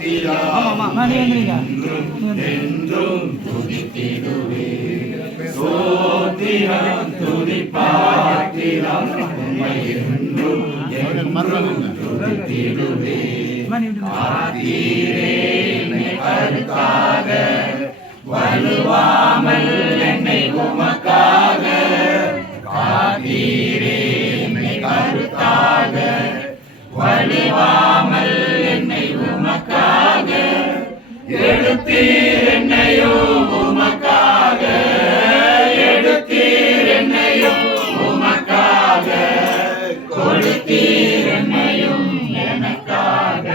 ஆமா நீ வந்துறீங்க என்றும் துதித்திடுவே ஸ்தோத்திரம் துதிப்பாத்திரம் உம்மை என்றும் துதித்திடுவே ஆதீரே என்னை கருத்தாக வலுவாமல் என்னை உமக்காக காத்தீரே என்னை கருத்தாக வலுவாமல் என்னை உமக்காக எடுத்தீர் என்னையும் உமக்காக எடுத்தீர் என்னையும் உமக்காக கொடுத்தீர் என்னையும் எனக்காக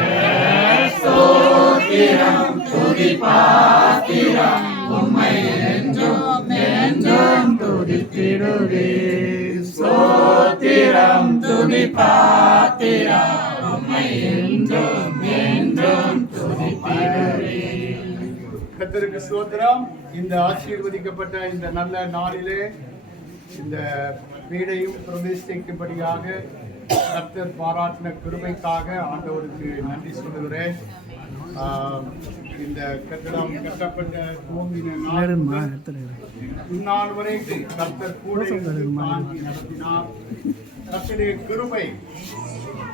ஸ்தோத்திரம் துதிப்பாத்திரம் உம்மை என்றும் என்றும் துதித்திடுவே ஸ்தோத்திரம் துதிப்பாத்திரம் உம்மை என்றும் என்றும் துதித்திடுவே. கர்த்தருக்கு ஸ்தோத்திரம். இந்த ஆசீர்வதிக்கப்பட்ட இந்த நல்ல நாளிலே இந்த வீடையும் பிரதிஷ்டைக்கும்படியாக கர்த்தர் பாராட்டின கிருபைக்காக ஆண்டவருக்கு நன்றி சொல்லுகிறேன். இந்த கட்டடம் கட்டப்பட்ட துவங்கின நாள் வரைக்கும் கர்த்தர் கூட தாங்கி நடத்தினார். கர்த்தருடைய கிருபை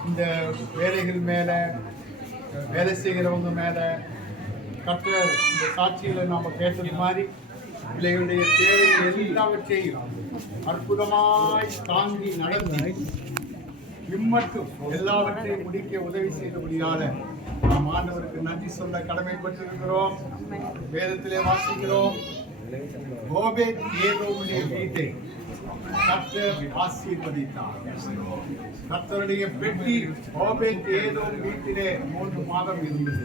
இந்த வேலைகள் மேல வேலை செய்கிறவங்க மேல கர்த்தர் இந்த சாட்சிகளை நாம கேட்டது மாதிரி பிள்ளைகளுடைய தேவைகள் எல்லாவற்றையும் அற்புதமாய் தாங்கி நடத்தி இம்மட்டும் எல்லாவற்றையும் முடிக்க உதவி செய்தபடியால நாம் ஆண்டவருக்கு நன்றி சொல்ல கடமைப்பட்டிருக்கிறோம். வேதத்திலே வாசிக்கிறோம், ஓபேத் ஏதோமுடைய வீட்டை கர்த்தர் ஆசீர்வதித்தார். கர்த்தருடைய பெட்டி ஓபேத் ஏதோம் வீட்டிலே 3 மாதம் இருந்தது.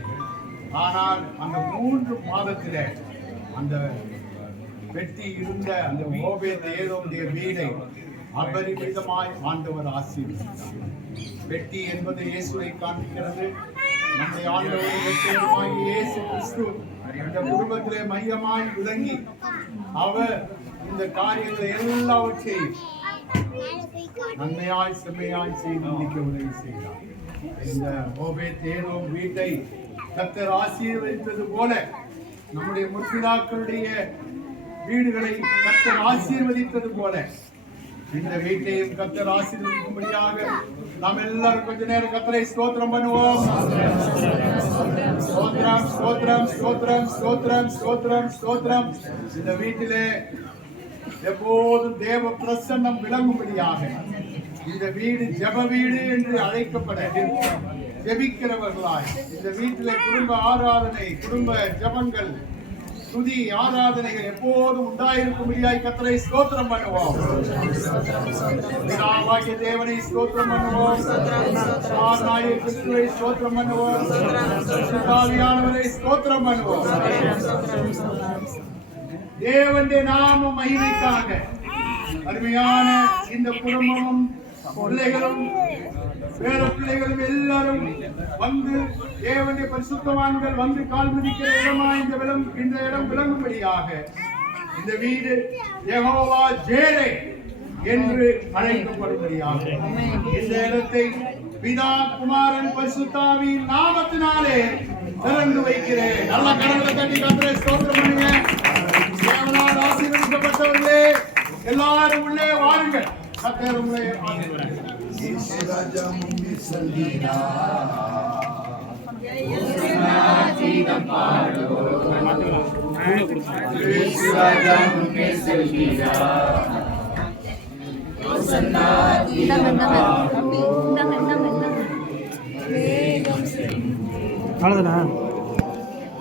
ஆனால் அந்த 3 மாதத்திலே அந்த பெட்டி இருந்த அந்த ஓபேத் ஏதோமுடைய வீடை அபரிமிதமாய் ஆண்டவர் ஆசீர்வதித்தார். பெட்டி என்பது இயேசுவை காண்பிக்கிறது. நம்முடைய ஆண்டவரை வெற்றிகரமாகி இயேசு கிறிஸ்து இந்த குடும்பத்திலே மையமாய் விளங்கி அவர் இந்த காரியங்களை எல்லாவற்றையும் நன்மையாய் செம்மையாய் செய்து முடிக்க உதவி செய்தார். இந்த ஓபேத் ஏதோம் வீட்டை கர்த்தர் ஆசீர்வதித்தது போல நம்முடைய முற்பிதாக்களுடைய வீடுகளை கர்த்தர் ஆசீர்வதித்தது போல இந்த வீட்டையும் கர்த்தர் ஆசீர்வதிக்கும்படியாக நாம் எல்லாரும் கொஞ்ச நேரம் கர்த்தரை ஸ்தோத்திரம் பண்ணுவோம். ஸ்தோத்திரம் ஸ்தோத்திரம் ஸ்தோத்திரம் ஸ்தோத்திரம் ஸ்தோத்திரம் ஸ்தோத்திரம். இந்த வீட்டிலே எப்போதும் தேவ பிரசன்னம் விளங்கும்படியாக இந்த வீடு ஜெப வீடு என்று அழைக்கப்பட ஜெபிக்கிறவர்களாய் இந்த வீட்டிலே குடும்ப ஆராதனை குடும்ப ஜெபங்கள் துதி ஆராதனைகள் எப்போதும் உண்டாயிருக்கும்படியாய் கர்த்தரை ஸ்தோத்திரம் பண்ணுவோம். பிதாவாகிய தேவனை ஸ்தோத்திரம் பண்ணுவோம். ஆனாய கிறிஸ்துவை ஸ்தோத்திரம் பண்ணுவோம். ஆவியானவரை ஸ்தோத்திரம் பண்ணுவோம். தேவனுடைய நாம மகிமைக்காக அருமையான இந்த குடும்பமும் பிள்ளைகளும் வேற பிள்ளைகளும் எல்லாரும் வந்து தேவனுடைய பரிசுத்தவான்கள் வந்து கால் மிதிக்கிற இடமா இந்த இடம் விளங்கும்படியாக இந்த வீடு யெகோவா ஜீரே என்று அழைக்கப்படும்படியாக இந்த இடத்தை பிதா குமாரன் பரிசுத்தாவியின் நாமத்தினாலே திறந்து வைக்கிறேன். நல்ல கடவுளை தட்டி கர்த்தரை ஸ்தோத்திரம் பண்ணுங்க. தேவனால் ஆசீர்வதிக்கப்பட்டவர்களே எல்லாரும் உள்ளே வாருங்கள். கர்த்தர் உங்களை ஆசீர்வதிப்பார். அவ்வளோதானா?